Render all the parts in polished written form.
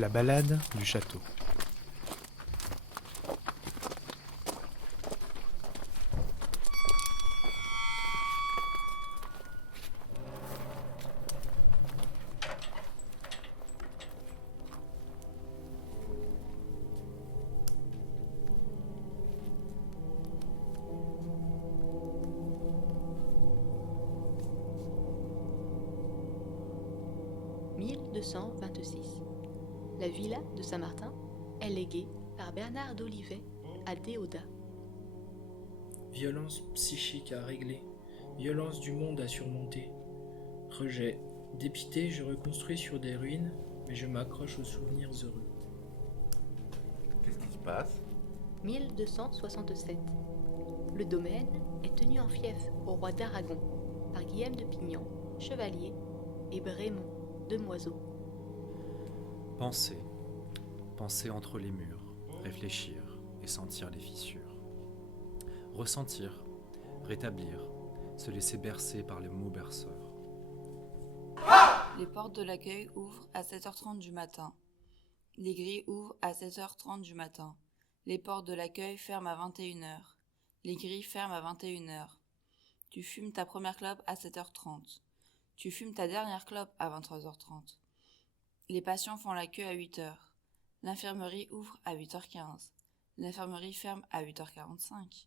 La balade du château. « 1226. La villa de Saint-Martin est léguée par Bernard d'Olivet à Déodat. Violence psychique à régler, violence du monde à surmonter. Rejet. Dépité, je reconstruis sur des ruines, mais je m'accroche aux souvenirs heureux. Qu'est-ce qui se passe ? 1267. Le domaine est tenu en fief au roi d'Aragon par Guillaume de Pignan, chevalier, et Brémond, demoiselle. Penser. Penser entre les murs, réfléchir et sentir les fissures. Ressentir, rétablir, se laisser bercer par les mots berceurs. Les portes de l'accueil ouvrent à 7h30 du matin. Les grilles ouvrent à 7h30 du matin. Les portes de l'accueil ferment à 21h. Les grilles ferment à 21h. Tu fumes ta première clope à 7h30. Tu fumes ta dernière clope à 23h30. Les patients font la queue à 8h. L'infirmerie ouvre à 8h15. L'infirmerie ferme à 8h45.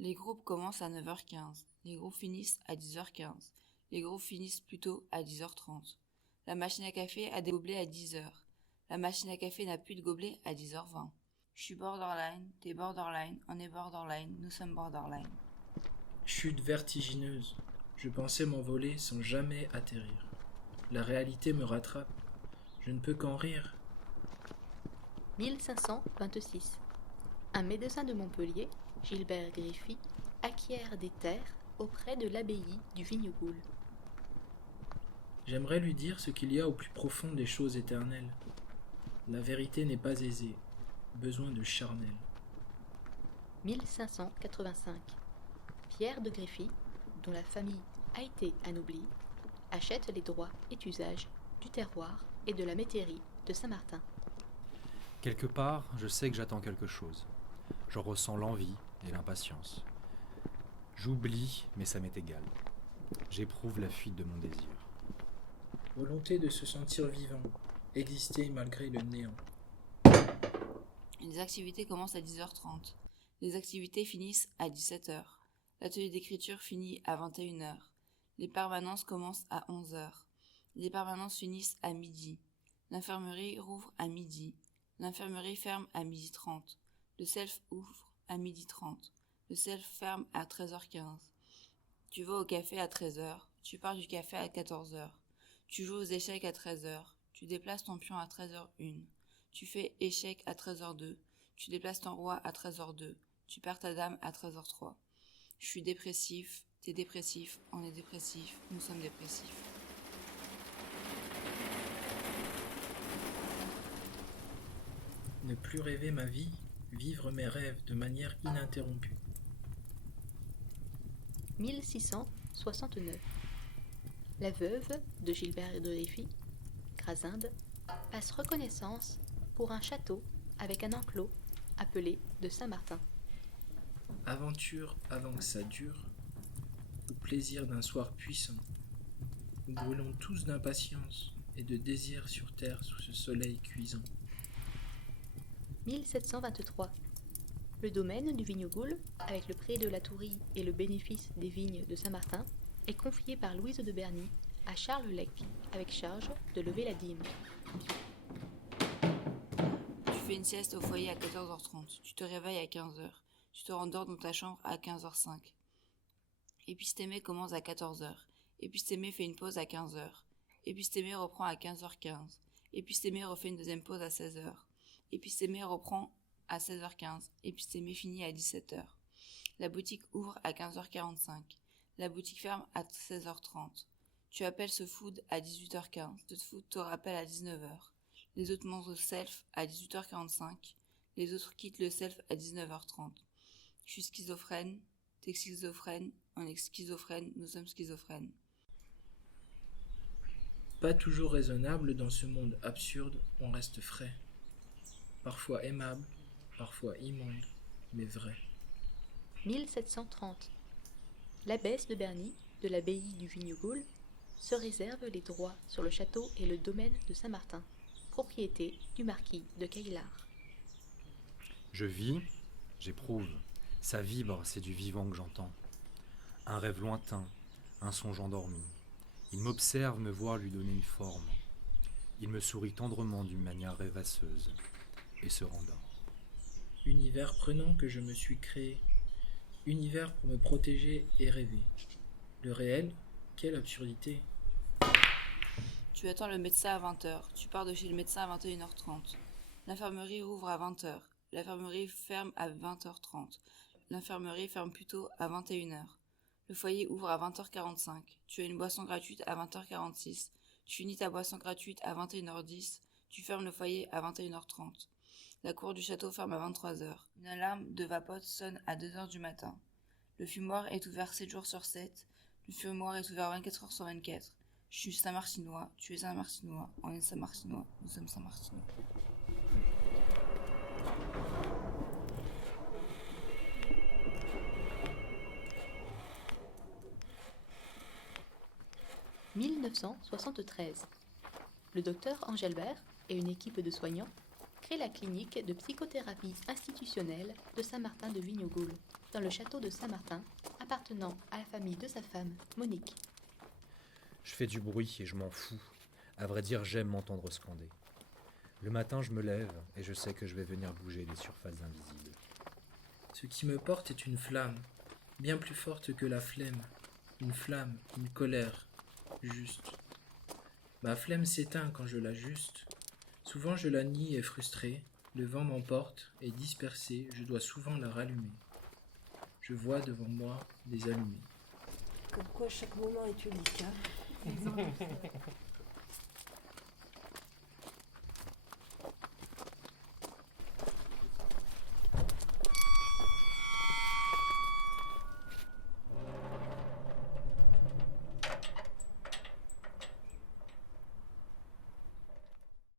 Les groupes commencent à 9h15. Les groupes finissent à 10h15. Les groupes finissent plutôt à 10h30. La machine à café a des gobelets à 10h. La machine à café n'a plus de gobelets à 10h20. Je suis borderline, t'es borderline, on est borderline, nous sommes borderline. Chute vertigineuse. Je pensais m'envoler sans jamais atterrir. La réalité me rattrape. Je ne peux qu'en rire. 1526. Un médecin de Montpellier, Gilbert Griffy, acquiert des terres auprès de l'abbaye du Vignegoul. J'aimerais lui dire ce qu'il y a au plus profond des choses éternelles. La vérité n'est pas aisée. Besoin de charnel. 1585. Pierre de Griffy, dont la famille a été anoblie, achète les droits et usages du terroir et de la métairie de Saint-Martin. Quelque part, je sais que j'attends quelque chose. Je ressens l'envie et l'impatience. J'oublie, mais ça m'est égal. J'éprouve la fuite de mon désir. Volonté de se sentir vivant, exister malgré le néant. Les activités commencent à 10h30. Les activités finissent à 17h. L'atelier d'écriture finit à 21h. Les permanences commencent à 11h. Les permanences finissent à midi. L'infirmerie rouvre à midi. L'infirmerie ferme à 12h30. Le self ouvre à 12h30. Le self ferme à 13h15. Tu vas au café à 13h. Tu pars du café à 14h. Tu joues aux échecs à 13h. Tu déplaces ton pion à 13h01. Tu fais échec à 13h02. Tu déplaces ton roi à 13h02. Tu perds ta dame à 13h03. Je suis dépressif, t'es dépressif, on est dépressif, nous sommes dépressifs. Ne plus rêver ma vie, vivre mes rêves de manière ininterrompue. 1669. La veuve de Gilbert de Griffy, Grasinde, passe reconnaissance pour un château avec un enclos appelé de Saint-Martin. Aventure avant que ça dure, au plaisir d'un soir puissant. Nous brûlons tous d'impatience et de désir sur terre sous ce soleil cuisant. 1723. Le domaine du Vignegoul, avec le pré de la Tourie et le bénéfice des vignes de Saint-Martin, est confié par Louise de Berny à Charles Lec, avec charge de lever la dîme. Tu fais une sieste au foyer à 14h30, tu te réveilles à 15h, tu te rendors dans ta chambre à 15h05. Épistémé commence à 14h, Épistémé fait une pause à 15h, Épistémé reprend à 15h15, Épistémé refait une deuxième pause à 16h, Épistémé reprend à 16h15, Épistémé finit à 17h. La boutique ouvre à 15h45, la boutique ferme à 16h30. Tu appelles ce food à 18h15, ce food te rappelle à 19h. Les autres mangent au self à 18h45, les autres quittent le self à 19h30. Je suis schizophrène, t'es schizophrène, on est schizophrène, nous sommes schizophrènes. Pas toujours raisonnable dans ce monde absurde, on reste frais. Parfois aimable, parfois immonde, mais vrai. 1730. L'abbesse de Berny, de l'abbaye du Vignegoul, se réserve les droits sur le château et le domaine de Saint-Martin, propriété du marquis de Caillard. Je vis, j'éprouve, ça vibre, c'est du vivant que j'entends. Un rêve lointain, un songe endormi. Il m'observe me voir lui donner une forme. Il me sourit tendrement d'une manière rêvasseuse et se rendort. Univers prenant que je me suis créé, univers pour me protéger et rêver. Le réel, quelle absurdité! Tu attends le médecin à 20h. Tu pars de chez le médecin à 21h30. L'infirmerie rouvre à 20h. L'infirmerie ferme à 20h30. L'infirmerie ferme plutôt à 21h. Le foyer ouvre à 20h45. Tu as une boisson gratuite à 20h46. Tu finis ta boisson gratuite à 21h10. Tu fermes le foyer à 21h30. La cour du château ferme à 23h. Une alarme de vapote sonne à 2h du matin. Le fumoir est ouvert 7 jours sur 7. Le fumoir est ouvert 24 heures sur 24. Je suis Saint-Martinois, tu es Saint-Martinois, on est Saint-Martinois, nous sommes Saint-Martinois. « 1973. Le docteur Engelbert et une équipe de soignants créent la clinique de psychothérapie institutionnelle de Saint-Martin de Vignegoul, dans le château de Saint-Martin, appartenant à la famille de sa femme, Monique. Je fais du bruit et je m'en fous. À vrai dire, j'aime m'entendre scander. Le matin, je me lève et je sais que je vais venir bouger les surfaces invisibles. Ce qui me porte est une flamme, bien plus forte que la flemme. Une flamme, une colère, juste. Ma flemme s'éteint quand je l'ajuste. Souvent je la nie et frustré. Le vent m'emporte et dispersé, je dois souvent la rallumer. Je vois devant moi des allumés. Comme quoi chaque moment est unique. Hein.